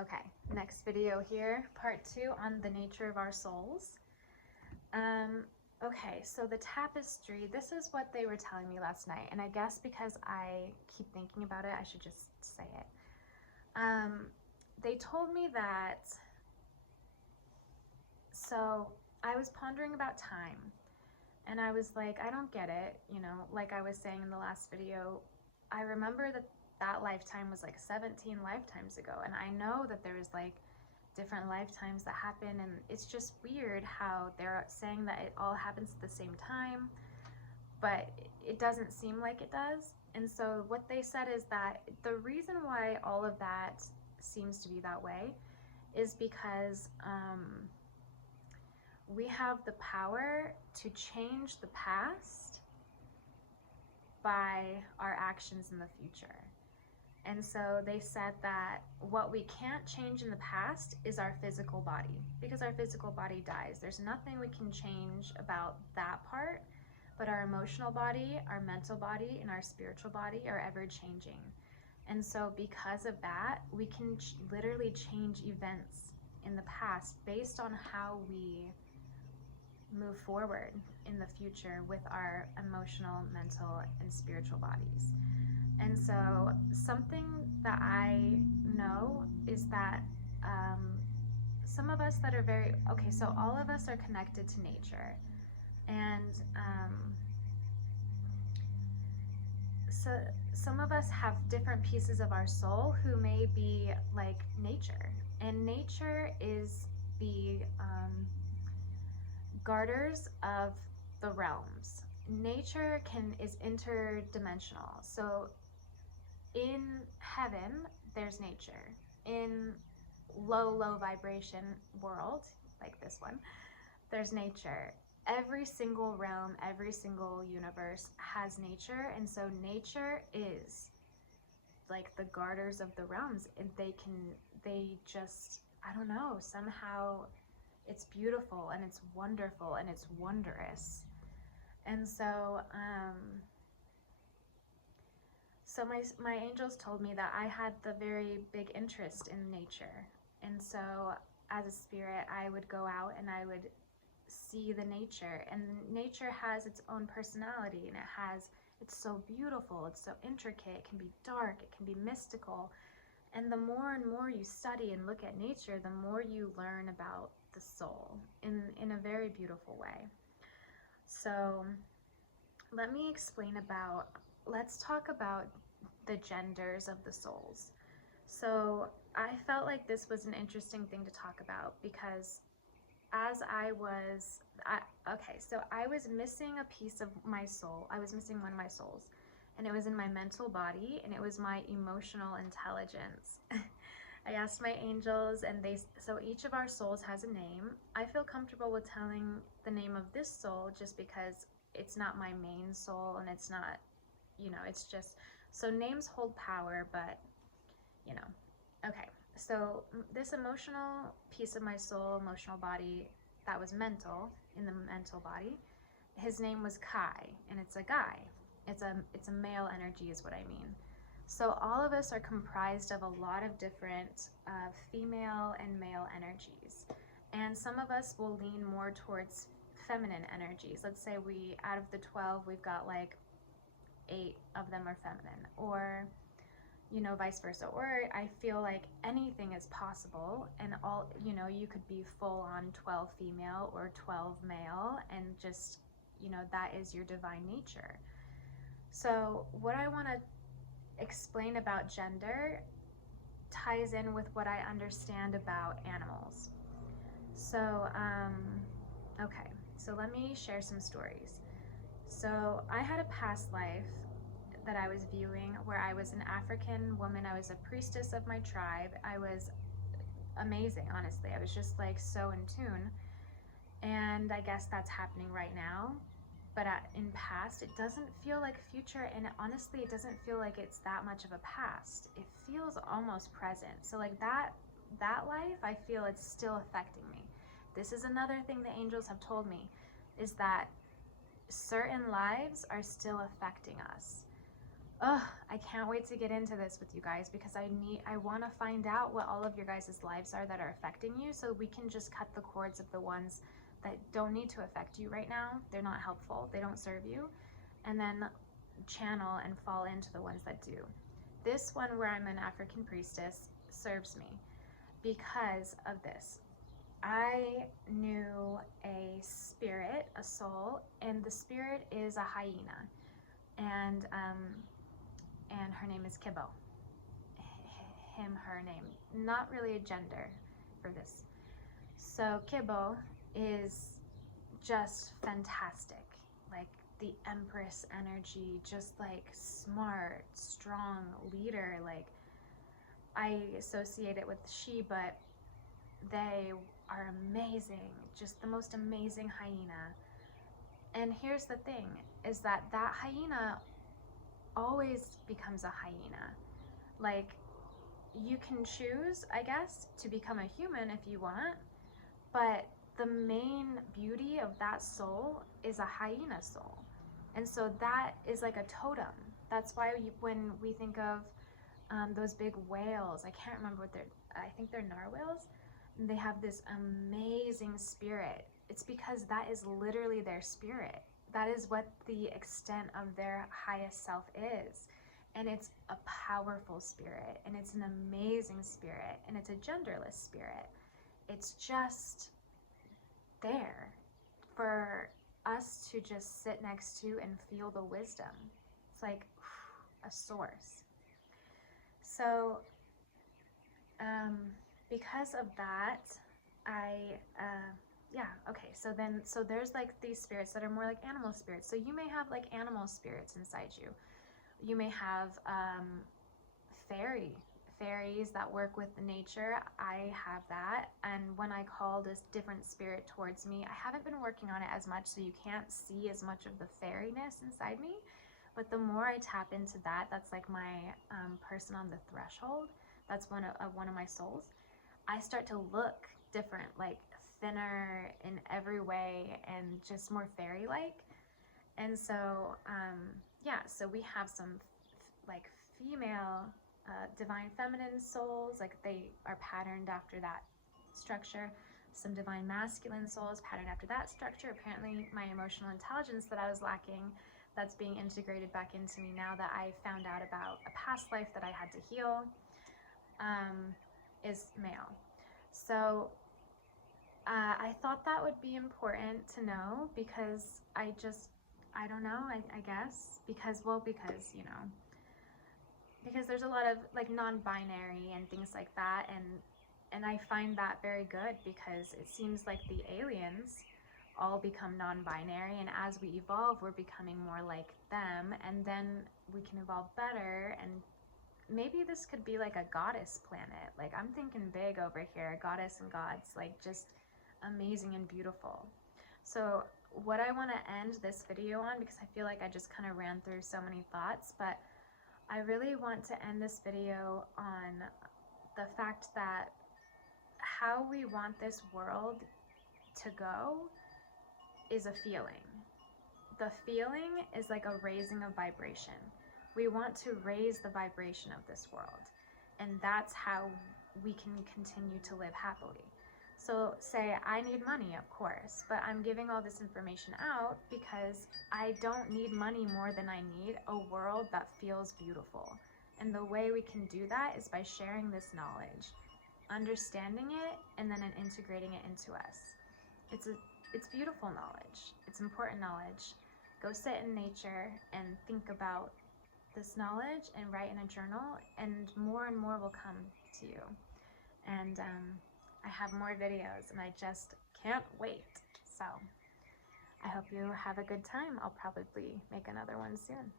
Okay, next video here, part 2 on the nature of our souls. Okay, so the tapestry, this is what they were telling me last night, and I guess because I keep thinking about it, I should just say it. They told me that, so I was pondering about time, and I was like, I don't get it, like I was saying in the last video. I remember that lifetime was like 17 lifetimes ago, and I know that there was like different lifetimes that happen, and it's just weird how they're saying that it all happens at the same time, but it doesn't seem like it does. And so what they said is that the reason why all of that seems to be that way is because we have the power to change the past by our actions in the future. And so they said that what we can't change in the past is our physical body, because our physical body dies. There's nothing we can change about that part, but our emotional body, our mental body, and our spiritual body are ever changing. And so because of that, we can literally change events in the past based on how we move forward in the future with our emotional, mental, and spiritual bodies. And so something that I know is that some of us that are so all of us are connected to nature. And so some of us have different pieces of our soul who may be like nature. And nature is the garters of the realms. Nature is interdimensional. So in heaven, there's nature. In low vibration world, like this one, there's nature. Every single realm, every single universe has nature, and so nature is like the garters of the realms, and they just, I don't know, somehow it's beautiful and it's wonderful and it's wondrous. And so so my angels told me that I had the very big interest in nature. And so as a spirit, I would go out and I would see the nature, and nature has its own personality, and it's so beautiful, it's so intricate, it can be dark, it can be mystical. And the more and more you study and look at nature, the more you learn about the soul in a very beautiful way. So let's talk about the genders of the souls. So I felt like this was an interesting thing to talk about because so I was missing a piece of my soul. I was missing one of my souls, and it was in my mental body, and it was my emotional intelligence. I asked my angels, and so each of our souls has a name. I feel comfortable with telling the name of this soul just because it's not my main soul, and it's not, it's just, so names hold power, but, okay. So this emotional piece of my soul, emotional body, that was mental, in the mental body, his name was Kai, and it's a guy. It's a male energy is what I mean. So all of us are comprised of a lot of different female and male energies. And some of us will lean more towards feminine energies. Let's say out of the 12, we've got like 8 of them are feminine, or vice versa. Or I feel like anything is possible, and you could be full on 12 female or 12 male, and just, that is your divine nature. So what I want to explain about gender ties in with what I understand about animals. So, okay, so let me share some stories. So I had a past life that I was viewing where I was an African woman. I was a priestess of my tribe. I was amazing, honestly. I was just like so in tune. And I guess that's happening right now. But in past, it doesn't feel like future, and honestly, it doesn't feel like it's that much of a past. It feels almost present. So like that life, I feel it's still affecting me. This is another thing the angels have told me, is that certain lives are still affecting us. I can't wait to get into this with you guys, because I want to find out what all of your guys' lives are that are affecting you, so we can just cut the cords of the ones that don't need to affect you right now. They're not helpful, they don't serve you, and then channel and fall into the ones that do. This one, where I'm an African priestess, serves me because of this. I knew a spirit, a soul, and the spirit is a hyena, and her name is Kibo. Him, her name. Not really a gender for this. So Kibo is just fantastic. Like the Empress energy, just like smart, strong leader. Like, I associate it with she, but they are amazing. Just the most amazing hyena. And here's the thing, is that hyena always becomes a hyena. Like, you can choose, I guess, to become a human if you want, but the main beauty of that soul is a hyena soul. And so that is like a totem. That's why when we think of those big whales, I can't remember what I think they're narwhals, and they have this amazing spirit. It's because that is literally their spirit. That is what the extent of their highest self is. And it's a powerful spirit, and it's an amazing spirit, and it's a genderless spirit. It's just there for us to just sit next to and feel the wisdom. It's like a source. So because of that, so there's like these spirits that are more like animal spirits. So you may have like animal spirits inside you. You may have fairies that work with nature. I have that, and when I call this different spirit towards me, I haven't been working on it as much, so you can't see as much of the fairiness inside me. But the more I tap into that, that's like my person on the threshold. That's one of my souls. I start to look different, like thinner in every way, and just more fairy-like. And so, so we have some like female divine feminine souls, like they are patterned after that structure. Some divine masculine souls patterned after that structure. Apparently my emotional intelligence that I was lacking, that's being integrated back into me now that I found out about a past life that I had to heal, is male. So I thought that would be important to know, because I don't know, I guess, because there's a lot of like non-binary and things like that, and I find that very good, because it seems like the aliens all become non-binary, and as we evolve, we're becoming more like them, and then we can evolve better, and maybe this could be like a goddess planet. Like, I'm thinking big over here, goddess and gods, like just amazing and beautiful. So what I want to end this video on, because I feel like I just kind of ran through so many thoughts, but I really want to end this video on the fact that how we want this world to go is a feeling. The feeling is like a raising of vibration. We want to raise the vibration of this world, and that's how we can continue to live happily. So say I need money, of course, but I'm giving all this information out because I don't need money more than I need a world that feels beautiful. And the way we can do that is by sharing this knowledge, understanding it, and then integrating it into us. It's beautiful knowledge. It's important knowledge. Go sit in nature and think about this knowledge and write in a journal, and more will come to you. And I have more videos, and I just can't wait. So I hope you have a good time. I'll probably make another one soon.